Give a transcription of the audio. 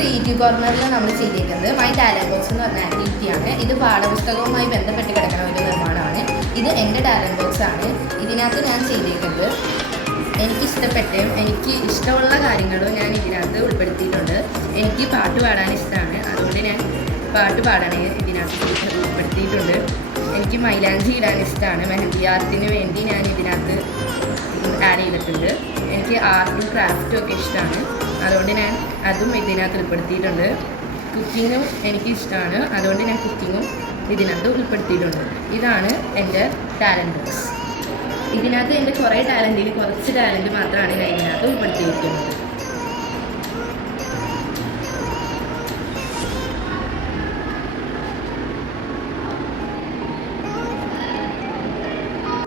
Creative കോർണറിൽ നമ്മൾ ചെയ്തിരിക്കുന്നത് മൈ ടാലൻറ്റ് ബോക്സ് എന്ന് പറഞ്ഞ ആക്ടിവിറ്റിയാണ്. ഇത് പാഠപുസ്തകവുമായി ബന്ധപ്പെട്ട് കിടക്കുന്ന ഒരു നിർമ്മാണമാണ്. ഇത് എൻ്റെ ടാലൻറ്റ് ബോക്സ് ആണ്. ഇതിനകത്ത് ഞാൻ ചെയ്തിരിക്കുന്നത് എനിക്ക് ഇഷ്ടമുള്ള കാര്യങ്ങളും ഞാൻ ഇതിനകത്ത് ഉൾപ്പെടുത്തിയിട്ടുണ്ട്. എനിക്ക് പാട്ട് പാടാൻ ഇഷ്ടമാണ്, അതുകൊണ്ട് ഞാൻ പാട്ട് പാടാൻ ഇതിനകത്ത് ഉൾപ്പെടുത്തിയിട്ടുണ്ട്. എനിക്ക് മൈലാഞ്ചി ഇടാൻ ഇഷ്ടമാണ്, മെഹന്തി ആർട്ടിന് വേണ്ടി ഞാൻ ഇതിനകത്ത് ആഡ് ചെയ്തിട്ടുണ്ട്. എനിക്ക് ആർട്ടും ക്രാഫ്റ്റും ഒക്കെ ഇഷ്ടമാണ്, അതുകൊണ്ട് ഞാൻ അതും ഇതിനകത്ത് ഉൾപ്പെടുത്തിയിട്ടുണ്ട്. കുക്കിങ്ങും എനിക്ക് ഇഷ്ടമാണ്, അതുകൊണ്ട് ഞാൻ കുക്കിങ്ങും ഇതിനകത്ത് ഉൾപ്പെടുത്തിയിട്ടുണ്ട്. ഇതാണ് എൻ്റെ ടാലൻറ്റ് ബോക്സ്. ഇതിനകത്ത് എൻ്റെ കുറേ ടാലൻറ്റിൽ കുറച്ച് ടാലൻറ്റ് മാത്രമാണ് ഞാൻ ഇതിനകത്ത് ഉൾപ്പെടുത്തിയിരിക്കുന്നത്.